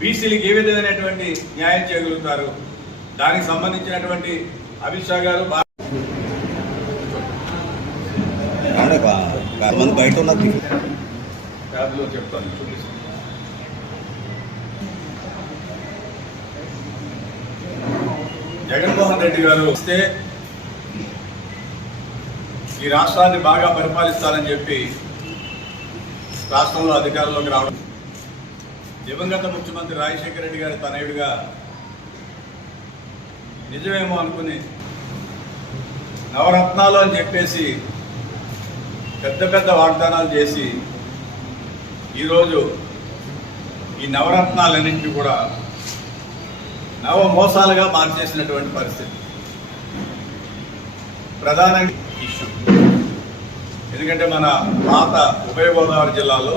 బీసీలకు ఏ విధమైనటువంటి న్యాయం చేయగలుగుతారు? దానికి సంబంధించినటువంటి అమిత్ షా గారు బయట ఉన్నది చెప్తాను చూపిస్తాను. జగన్మోహన్ రెడ్డి గారు వస్తే ఈ రాష్ట్రాన్ని బాగా పరిపాలిస్తారని చెప్పి రాష్ట్రంలో అధికారంలోకి రావడం దివంగత ముఖ్యమంత్రి రాజశేఖర రెడ్డి గారి తనయుడిగా నిజమేమో అనుకుని నవరత్నాలు అని చెప్పేసి పెద్ద పెద్ద వాగ్దానాలు చేసి ఈరోజు ఈ నవరత్నాలన్నింటినీ కూడా నవ మోసాలుగా మార్చేసినటువంటి పరిస్థితి. ప్రధానంగా ఇష్యూ ఎందుకంటే మన పాత ఉభయ గోదావరి జిల్లాలో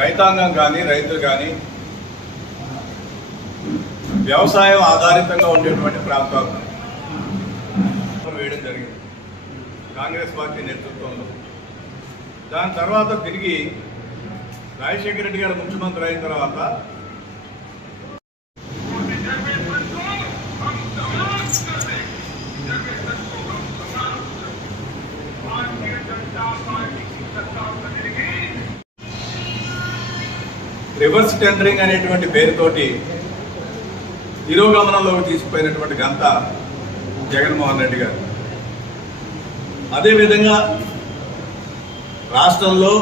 రైతాంగం కానీ రైతులు కానీ వ్యవసాయం ఆధారితంగా ఉండేటువంటి ప్రాంతాలు వేయడం జరిగింది. కాంగ్రెస్ పార్టీ నేతృత్వంలో. దాని తర్వాత తిరిగి రాజశేఖర రెడ్డి గారు ముఖ్యమంత్రి అయిన తర్వాత రివర్స్ టెండరింగ్ అనేటువంటి పేరుతోటి తిరోగమనంలోకి తీసుకుపోయినటువంటి గంత జగన్మోహన్ రెడ్డి గారు. అదేవిధంగా రాష్ట్రంలో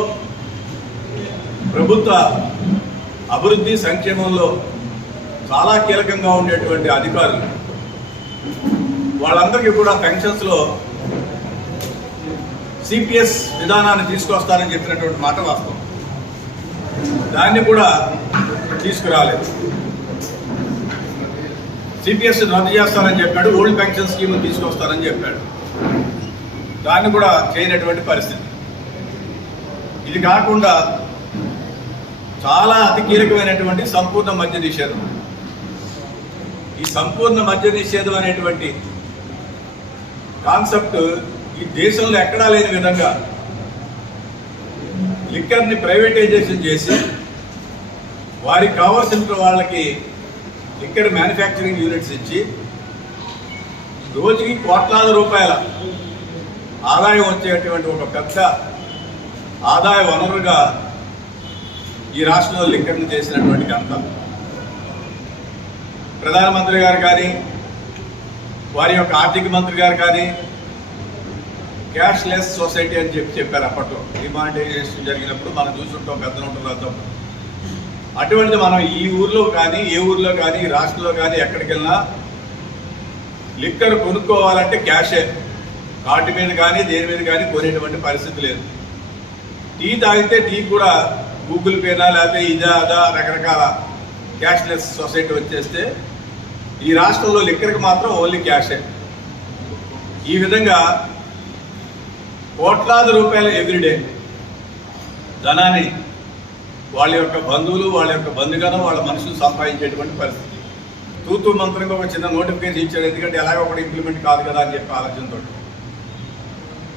ప్రభుత్వ అభివృద్ధి సంక్షేమంలో చాలా కీలకంగా ఉండేటువంటి అధికారులు వాళ్ళందరికీ కూడా పెన్షన్స్లో సిపిఎస్ విధానాన్ని తీసుకొస్తారని చెప్పినటువంటి మాట వాస్తవం. దాన్ని కూడా తీసుకురాలేదు. సిపిఎస్ రద్దు చేస్తానని చెప్పాడు ఓల్డ్ పెన్షన్ స్కీమ్ తీసుకొస్తానని చెప్పాడు. దాన్ని కూడా చేయనటువంటి పరిస్థితి. ఇది కాకుండా చాలా అతి కీలకమైనటువంటి సంపూర్ణ మద్య నిషేధం. ఈ సంపూర్ణ మద్య నిషేధం అనేటువంటి కాన్సెప్ట్ ఈ దేశంలో ఎక్కడా లేని విధంగా లిక్కర్ని ప్రైవేటైజేషన్ చేసి వారికి కావాల్సిన వాళ్ళకి లిక్కర్ మ్యానుఫ్యాక్చరింగ్ యూనిట్స్ ఇచ్చి రోజుకి కోట్లాది రూపాయల ఆదాయం వచ్చేటువంటి ఒక పెద్ద ఆదాయ వనరుగా ఈ రాష్ట్రంలో లిక్కర్ని చేసినటువంటి ఘనత. ప్రధానమంత్రి గారు కానీ వారి యొక్క ఆర్థిక మంత్రి గారు కానీ క్యాష్ లెస్ సొసైటీ అని చెప్పి చెప్పారు అప్పట్లో. డిమానిటైజేషన్ జరిగినప్పుడు మనం చూసుంటాం పెద్ద నోట్ల రద్దం అటువంటిది మనం ఈ ఊర్లో కానీ ఏ ఊర్లో కానీ రాష్ట్రంలో కానీ ఎక్కడికి వెళ్ళినా లిక్కర్ కొనుక్కోవాలంటే క్యాషే. కార్డు మీద కానీ దేని మీద కానీ కొనేటువంటి పరిస్థితి లేదు. టీ తాగితే టీ కూడా గూగుల్ పేనా లేకపోతే ఇదా అదా రకరకాల క్యాష్లెస్ సొసైటీ వచ్చేస్తే ఈ రాష్ట్రంలో లిక్కర్కి మాత్రం ఓన్లీ క్యాషే. ఈ విధంగా కోట్లాది రూపాయలు ఎవ్రీడే ధనాన్ని వాళ్ళ యొక్క బంధువులు వాళ్ళ యొక్క బంధుగాను వాళ్ళ మనుషులు సంపాదించేటువంటి పరిస్థితి. తూతు మంత్రంగా ఒక చిన్న నోటిఫికేషన్ ఇచ్చాడు ఎందుకంటే ఎలాగో ఒకటి ఇంప్లిమెంట్ కాదు కదా అని చెప్పి ఆలోచనతో.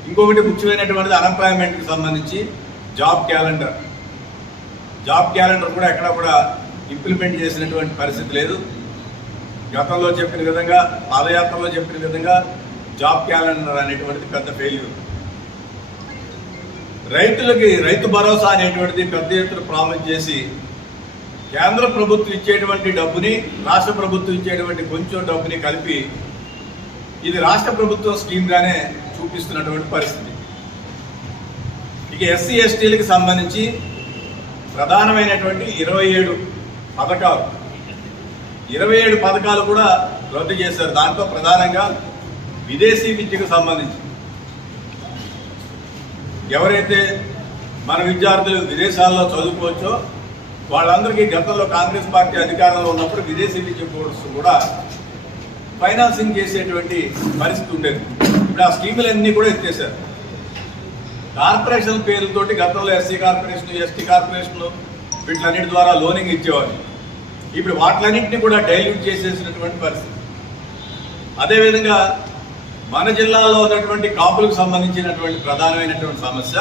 ఇంకొకటి ముఖ్యమైనటువంటిది అన్ఎంప్లాయ్మెంట్కి సంబంధించి జాబ్ క్యాలెండర్ జాబ్ క్యాలెండర్ కూడా ఎక్కడ కూడా ఇంప్లిమెంట్ చేసినటువంటి పరిస్థితి లేదు. గతంలో చెప్పిన విధంగా పాదయాత్రలో చెప్పిన విధంగా జాబ్ క్యాలెండర్ అనేటువంటిది పెద్ద ఫెయిల్యూర్ రైతులకి రైతు భరోసా అనేటువంటిది పెద్ద ఎత్తున ప్రామిస్ చేసి కేంద్ర ప్రభుత్వం ఇచ్చేటువంటి డబ్బుని రాష్ట్ర ప్రభుత్వం ఇచ్చేటువంటి కొంచెం డబ్బుని కలిపి ఇది రాష్ట్ర ప్రభుత్వం స్కీమ్గానే చూపిస్తున్నటువంటి పరిస్థితి. ఇక ఎస్సీ ఎస్టీలకు సంబంధించి ప్రధానమైనటువంటి ఇరవై ఏడు పథకాలు. ఇరవై ఏడు పథకాలు కూడా రద్దు చేశారు. దాంట్లో ప్రధానంగా విదేశీ విద్యకు సంబంధించి. ఎవరైతే మన విద్యార్థులు విదేశాల్లో చదువుకోవచ్చో వాళ్ళందరికీ గతంలో కాంగ్రెస్ పార్టీ అధికారంలో ఉన్నప్పుడు విదేశీ విద్య కోర్స్ కూడా ఫైనాన్సింగ్ చేసేటువంటి పరిస్థితి ఉండేది. ఇప్పుడు ఆ స్కీములన్నీ కూడా ఎత్తేసారు కార్పొరేషన్ పేర్లతోటి గతంలో ఎస్సీ కార్పొరేషన్ ఎస్టీ కార్పొరేషన్ వీటిలన్నిటి ద్వారా లోనింగ్ ఇచ్చేవారు ఇప్పుడు వాటిలన్నింటినీ కూడా డైల్యూట్ చేసేసినటువంటి పరిస్థితి. అదేవిధంగా మన జిల్లాలో ఉన్నటువంటి కాపులకు సంబంధించినటువంటి ప్రధానమైనటువంటి సమస్య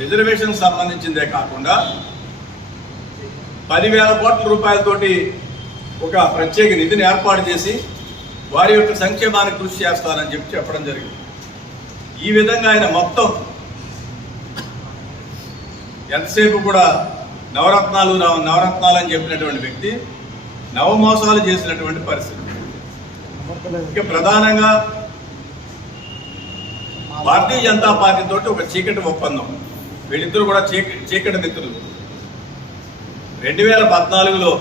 రిజర్వేషన్ సంబంధించిందే కాకుండా పదివేల కోట్ల రూపాయలతోటి ఒక ప్రత్యేక నిధిని ఏర్పాటు చేసి వారి యొక్క సంక్షేమానికి కృషి చేస్తారని చెప్పి చెప్పడం జరిగింది. ఈ విధంగా ఆయన మొత్తం ఎంతసేపు కూడా నవరత్నాలు నవరత్నాలు అని చెప్పినటువంటి వ్యక్తి నవమోసాలు చేసినటువంటి పరిస్థితి. ఇక ప్రధానంగా భారతీయ జనతా పార్టీ తోటి ఒక చీకటి ఒప్పందం. వీళ్ళిద్దరు కూడా చీకటి చీకటి మిత్రులు. రెండు వేల పద్నాలుగులో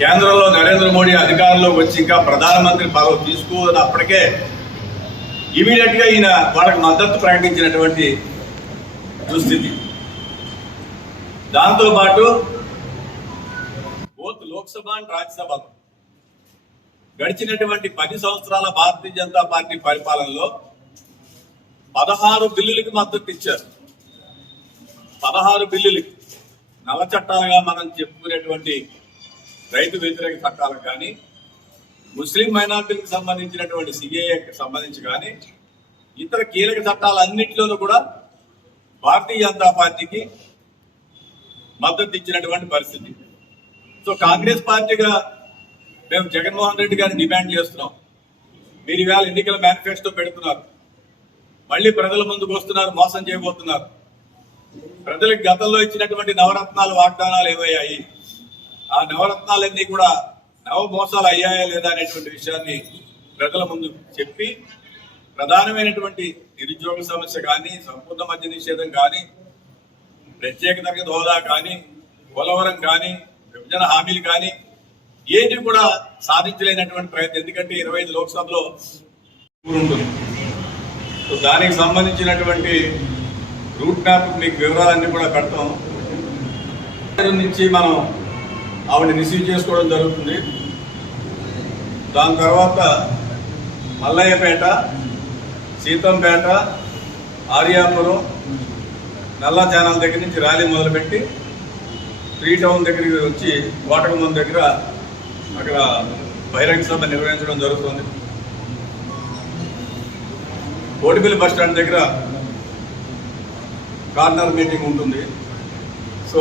కేంద్రంలో నరేంద్ర మోడీ అధికారంలోకి వచ్చి ఇంకా ప్రధానమంత్రి పదవి తీసుకోని అప్పటికే ఇమీడియట్గా ఈయన వాళ్ళకి మద్దతు ప్రకటించినటువంటి దుస్థితి. దాంతో పాటు బోత్ లోక్సభ అండ్ రాజ్యసభ గడిచినటువంటి పది సంవత్సరాల భారతీయ జనతా పార్టీ పరిపాలనలో పదహారు బిల్లులకి మద్దతు ఇచ్చారు. పదహారు బిల్లులకి. నల్ల చట్టాలుగా మనం చెప్పుకునేటువంటి రైతు వ్యతిరేక చట్టాలకు కానీ ముస్లిం మైనార్టీలకు సంబంధించినటువంటి సిఏఏకి సంబంధించి కానీ ఇతర కీలక చట్టాలన్నింటిలోనూ కూడా భారతీయ జనతా పార్టీకి మద్దతు ఇచ్చినటువంటి పరిస్థితి. సో కాంగ్రెస్ పార్టీగా మేము జగన్మోహన్ రెడ్డి గారిని డిమాండ్ చేస్తున్నాం. మీరు ఇవాళ ఎన్నికల మేనిఫెస్టో పెడుతున్నారు. మళ్ళీ ప్రజల ముందుకు వస్తున్నారు మోసం చేయబోతున్నారు. ప్రజలకు గతంలో ఇచ్చినటువంటి నవరత్నాలు వాగ్దానాలు ఏమయ్యాయి? ఆ నవరత్నాలన్నీ కూడా నవ మోసాలు అయ్యాయా లేదా అనేటువంటి విషయాన్ని ప్రజల ముందు చెప్పి ప్రధానమైనటువంటి నిరుద్యోగ సమస్య కానీ సంపూర్ణ మద్య నిషేధం కానీ ప్రత్యేక తరగతి హోదా కానీ పోలవరం కానీ విభజన హామీలు కానీ ఏది కూడా సాధించలేనటువంటి ప్రయత్నం. ఎందుకంటే ఇరవై ఐదు లోక్సభలో ఉంటుంది సో దానికి సంబంధించినటువంటి రూట్ మ్యాప్ మీకు వివరాలన్నీ కూడా పెడతాం. నుంచి మనం ఆవిడ రిసీవ్ చేసుకోవడం జరుగుతుంది. దాని తర్వాత మల్లయ్యపేట సీతంపేట ఆర్యాపురం నల్లా ఛానల్ దగ్గర నుంచి ర్యాలీ మొదలుపెట్టి త్రీ టౌన్ దగ్గరికి వచ్చి కోటగుమ్మం దగ్గర అక్కడ బహిరంగ సభ నిర్వహించడం జరుగుతుంది. కోటిపల్లి బస్ స్టాండ్ దగ్గర కార్నర్ మీటింగ్ ఉంటుంది. సో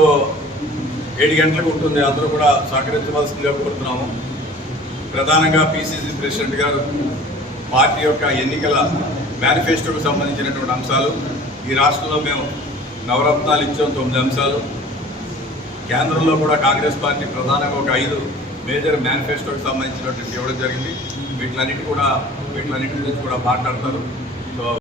ఏడు గంటలకు ఉంటుంది. అందరూ కూడా సహకరించవలసిందిగా కోరుతున్నాము. ప్రధానంగా పిసిసి ప్రెసిడెంట్ గారు పార్టీ యొక్క ఎన్నికల మేనిఫెస్టోకు సంబంధించినటువంటి అంశాలు ఈ రాష్ట్రంలో మేము నవరత్నాలు ఇచ్చాం తొమ్మిది అంశాలు. కేంద్రంలో కూడా కాంగ్రెస్ పార్టీ ప్రధానంగా ఒక ఐదు మేజర్ మేనిఫెస్టోకి సంబంధించినటువంటి ఇవ్వడం జరిగింది. వీటిలన్నిటి కూడా వీటిలన్నిటి గురించి కూడా మాట్లాడతారు.